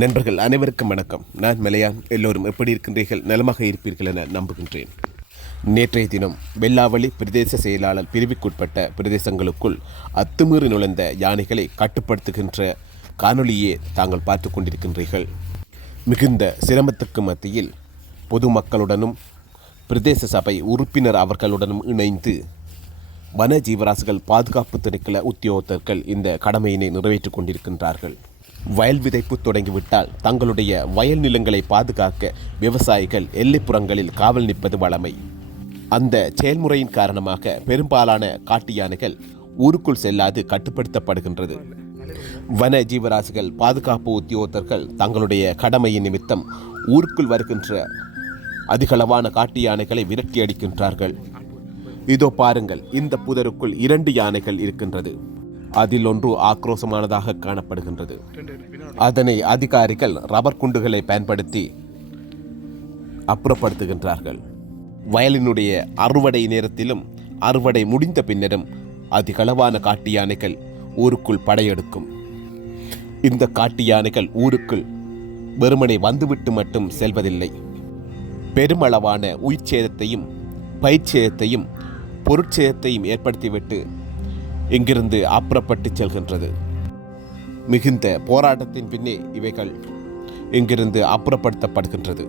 நண்பர்கள் அனைவருக்கும் வணக்கம். நான் மலையான். எல்லோரும் எப்படி இருக்கின்றீர்கள்? நலமாக இருப்பீர்கள் என நம்புகின்றேன். நேற்றைய தினம் வெள்ளாவளி பிரதேச செயலாளர் பிரிவுக்குட்பட்ட பிரதேசங்களுக்குள் அத்துமீறி நுழைந்த யானைகளை கட்டுப்படுத்துகின்ற காணொலியே தாங்கள் பார்த்து கொண்டிருக்கின்றீர்கள். மிகுந்த சிரமத்துக்கு மத்தியில் பொதுமக்களுடனும் பிரதேச சபை உறுப்பினர் அவர்களுடனும் இணைந்து வன ஜீவராசிகள் பாதுகாப்பு திணைக்கள உத்தியோகத்தர்கள் இந்த கடமையினை நிறைவேற்றிக் கொண்டிருக்கின்றார்கள். வயல் விதைப்பு தொடங்கிவிட்டால் தங்களுடைய வயல் நிலங்களை பாதுகாக்க விவசாயிகள் எல்லைப்புறங்களில் காவல் நிற்பது வழமை. அந்த செயல்முறையின் காரணமாக பெரும்பாலான காட்டு யானைகள் ஊருக்குள் செல்லாது கட்டுப்படுத்தப்படுகின்றது. வன ஜீவராசிகள் பாதுகாப்பு உத்தியோகத்தர்கள் தங்களுடைய கடமையின் நிமித்தம் ஊருக்குள் வருகின்ற அதிகளவான காட்டு யானைகளை விரட்டி அடிக்கின்றார்கள். இதோ பாருங்கள், இந்த புதருக்குள் 2 யானைகள் இருக்கின்றது. அதில் ஒன்று ஆக்ரோஷமானதாக காணப்படுகின்றது. அதனை அதிகாரிகள் ரப்பர் குண்டுகளை பயன்படுத்தி அப்புறப்படுத்துகின்றார்கள். வயலினுடைய அறுவடை நேரத்திலும் அறுவடை முடிந்த பின்னரும் அதிகளவான காட்டு யானைகள் ஊருக்குள் படையெடுக்கும். இந்த காட்டு யானைகள் ஊருக்குள் வெறுமனை வந்துவிட்டு மட்டும் செல்வதில்லை. பெருமளவான உயிர்ச்சேதத்தையும் பயிர்ச்சேதத்தையும் பொருட்சேதத்தையும் ஏற்படுத்திவிட்டு இங்கிருந்து அப்புறப்பட்டு செல்கின்றது. மிகுந்த போராட்டத்தின் பின்னே இவைகள் இங்கிருந்து அப்புறப்படுத்தப்படுகின்றது.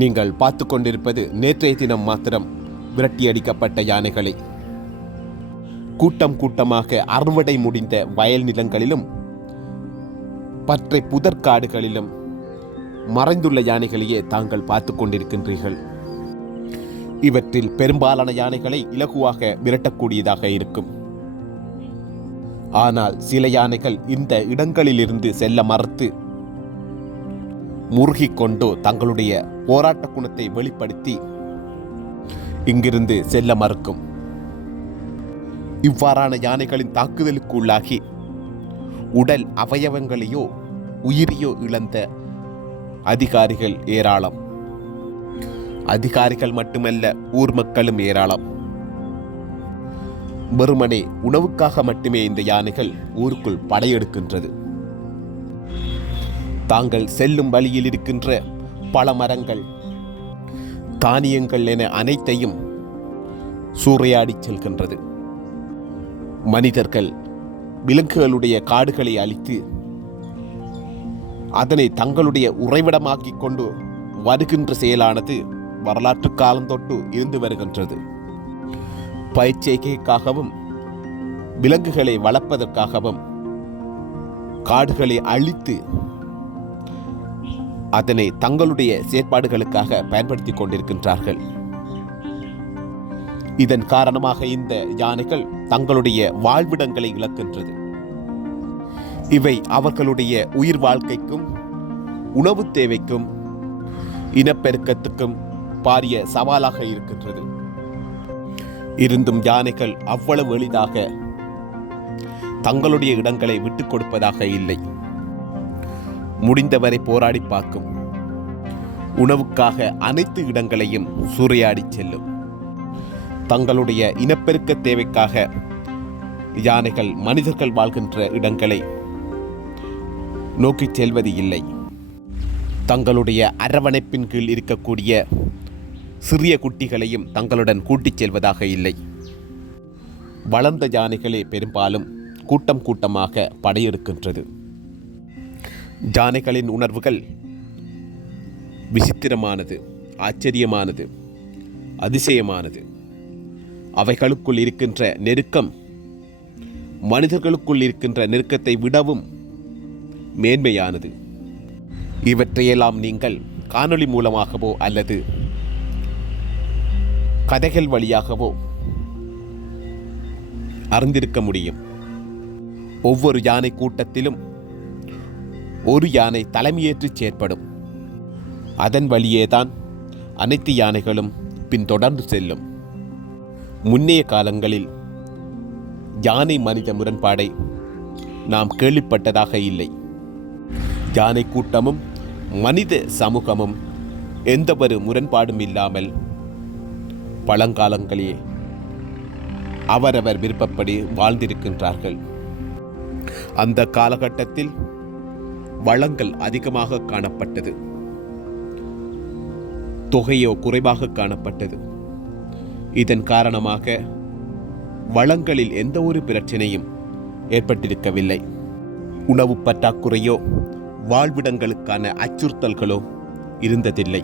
நீங்கள் பார்த்து கொண்டிருப்பது நேற்றைய தினம் மாத்திரம் விரட்டியடிக்கப்பட்ட யானைகளை. கூட்டம் கூட்டமாக அறுவடை முடிந்த வயல் நிலங்களிலும் பற்றை புதற்காடுகளிலும் மறைந்துள்ள யானைகளையே தாங்கள் பார்த்து கொண்டிருக்கின்றீர்கள். இவற்றில் பெரும்பாலான யானைகளை இலகுவாக விரட்டக்கூடியதாக இருக்கும். ஆனால் சில யானைகள் இந்த இடங்களிலிருந்து செல்ல மறுத்து முறுகிக் கொண்டு தங்களுடைய போராட்ட குணத்தை வெளிப்படுத்தி இங்கிருந்து செல்ல மறுக்கும். இவ்வாறான யானைகளின் தாக்குதலுக்கு உள்ளாகி உடல் அவயவங்களையோ உயிரையோ இழந்த அதிகாரிகள் ஏராளம். அதிகாரிகள் மட்டுமல்ல, ஊர் மக்களும் ஏராளம். வெறுமனே உணவுக்காக மட்டுமே இந்த யானைகள் ஊருக்குள் படையெடுக்கின்றது. தாங்கள் செல்லும் வழியில் இருக்கின்ற பல மரங்கள், தானியங்கள் என அனைத்தையும் சூறையாடி செல்கின்றது. மனிதர்கள் விலங்குகளுடைய காடுகளை அழித்து அதனை தங்களுடைய உறைவிடமாக்கிக் கொண்டு வருகின்ற செயலானது வரலாற்று காலம் தொட்டு இருந்து வருகின்றது. பயிற்சிக்காகவும் விலங்குகளை வளர்ப்பதற்காகவும் காடுகளை அழித்து அதனை தங்களுடைய செயற்பாடுகளுக்காக பயன்படுத்தி கொண்டிருக்கின்றார்கள். இதன் காரணமாக இந்த யானைகள் தங்களுடைய வாழ்விடங்களை இழக்கின்றது. இவை அவர்களுடைய உயிர் வாழ்க்கைக்கும் உணவு தேவைக்கும் இனப்பெருக்கத்துக்கும் பாரிய சவாலாக இருக்கின்றது. இருந்தும் யானைகள் அவ்வளவு எளிதாக தங்களுடைய இடங்களை விட்டுக் கொடுப்பதாக இல்லை. முடிந்தவரை போராடி பார்க்கும். உணவுக்காக அனைத்து இடங்களையும் சூறையாடி செல்லும். தங்களுடைய இனப்பெருக்க தேவைக்காக யானைகள் மனிதர்கள் வாழ்கின்ற இடங்களை நோக்கி செல்வது இல்லை. தங்களுடைய அரவணைப்பின் கீழ் இருக்கக்கூடிய சிறிய குட்டிகளையும் தங்களுடன் கூட்டிச் செல்வதாக இல்லை. வளர்ந்த யானைகளே பெரும்பாலும் கூட்டம் கூட்டமாக படையெடுக்கின்றது. யானைகளின் உணர்வுகள் விசித்திரமானது, ஆச்சரியமானது, அதிசயமானது. அவைகளுக்குள் இருக்கின்ற நெருக்கம் மனிதர்களுக்குள் இருக்கின்ற நெருக்கத்தை விடவும் மேன்மையானது. இவற்றையெல்லாம் நீங்கள் காணொளி மூலமாகவோ அல்லது கதைகள் வழியாகவோ அறிந்திருக்க முடியும். ஒவ்வொரு யானை கூட்டத்திலும் ஒரு யானை தலைமையேற்று செயற்படும். அதன் வழியேதான் அனைத்து யானைகளும் பின்தொடர்ந்து செல்லும். முன்னைய காலங்களில் யானை மனித முரண்பாடை நாம் கேள்விப்பட்டதாக இல்லை. யானை கூட்டமும் மனித சமூகமும் எந்தவொரு முரண்பாடும் இல்லாமல் பழங்காலங்களே அவரவர் விருப்பப்படி வாழ்ந்திருக்கின்றார்கள். அந்த காலகட்டத்தில் வளங்கள் அதிகமாக காணப்பட்டது, தொகையோ குறைவாக காணப்பட்டது. இதன் காரணமாக வளங்களில் எந்த ஒரு பிரச்சனையும் ஏற்பட்டிருக்கவில்லை. உணவு பற்றாக்குறையோ வாழ்விடங்களுக்கான அச்சுறுத்தல்களோ இருந்ததில்லை.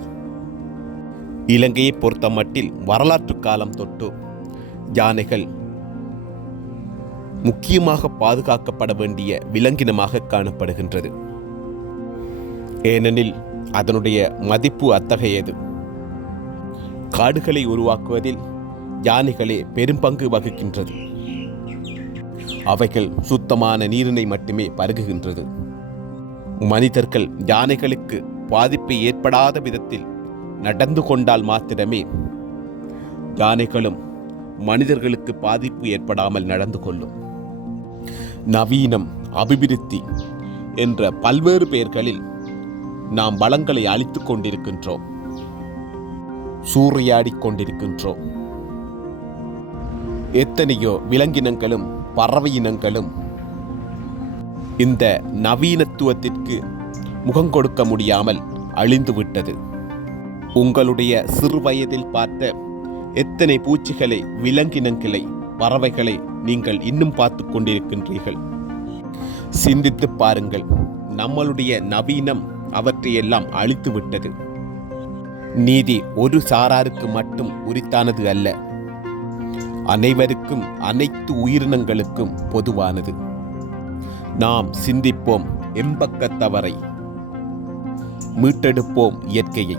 இலங்கையை பொறுத்த மட்டில் வரலாற்று காலம் தொட்டு யானைகள் முக்கியமாக பாதுகாக்கப்பட வேண்டிய விலங்கினமாக காணப்படுகின்றது. ஏனெனில் அதனுடைய மதிப்பு அத்தகையது. காடுகளை உருவாக்குவதில் யானைகளே பெரும்பங்கு வகிக்கின்றது. அவைகள் சுத்தமான நீரினை மட்டுமே பருகுகின்றது. மனிதர்கள் யானைகளுக்கு பாதிப்பு ஏற்படாத விதத்தில் நடந்து கொண்டால் மாத்திரமே யானைகளும் மனிதர்களுக்கு பாதிப்பு ஏற்படாமல் நடந்து கொள்ளும். நவீனம், அபிவிருத்தி என்ற பல்வேறு பெயர்களில் நாம் வளங்களை அழித்துக் கொண்டிருக்கின்றோம், சூறையாடிக் கொண்டிருக்கின்றோம். எத்தனையோ விலங்கினங்களும் பறவை இனங்களும் இந்த நவீனத்துவத்திற்கு முகம் கொடுக்க முடியாமல் அழிந்துவிட்டது. உங்களுடைய சிறு வயதில் பார்த்த எத்தனை பூச்சிகளை, விலங்கினங்களை, பறவைகளை நீங்கள் இன்னும் பார்த்து கொண்டிருக்கின்றீர்கள். சிந்தித்து பாருங்கள். நம்மளுடைய நவீனம் அவற்றையெல்லாம் அழித்து விட்டது. நீதி ஒரு சாராருக்கு மட்டும் உரித்தானது அல்ல, அனைவருக்கும், அனைத்து உயிரினங்களுக்கும் பொதுவானது. நாம் சிந்திப்போம் எம்பக்கத்தவரை, மீட்டெடுப்போம் இயற்கையை.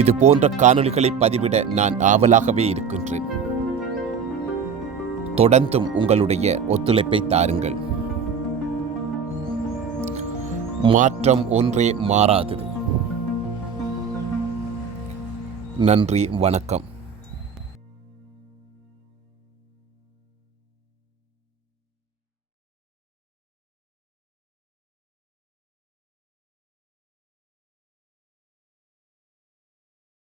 இது போன்ற காணொளிகளை பதிவிட நான் ஆவலாகவே இருக்கின்றேன். தொடர்ந்தும் உங்களுடைய ஒத்துழைப்பை தாருங்கள். மாற்றம் ஒன்றே மாறாதது. நன்றி, வணக்கம்.